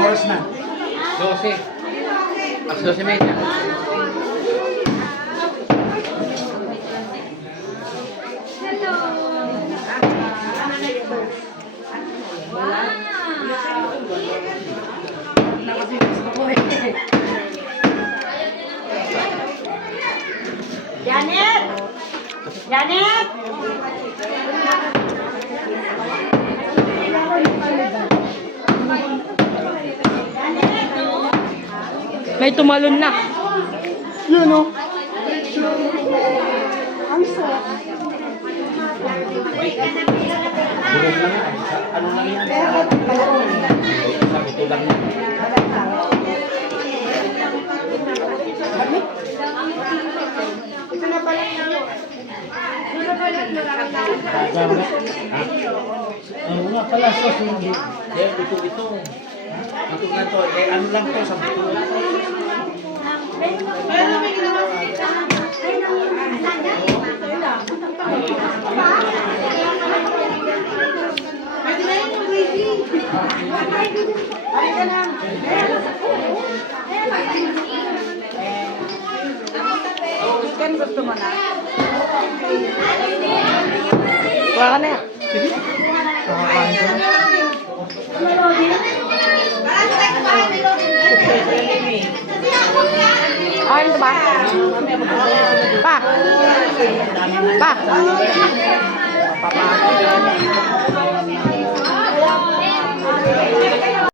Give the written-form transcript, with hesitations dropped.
Oras na. 12. Mas 12:30. Janet! Janet! May tumalon na. Yun o. Ang sarap. Bulong lang yan. Ano lang yan? Ito lang yan. Ito na pala yung Oo nga pala, sos hindi. Ito. Ito na to. Ano lang to sa buto. Pwede na yun yung ready. Halika na. Chicken gusto mo na? Kuha ka na yan. Ay, ito ba? Pa! Pa!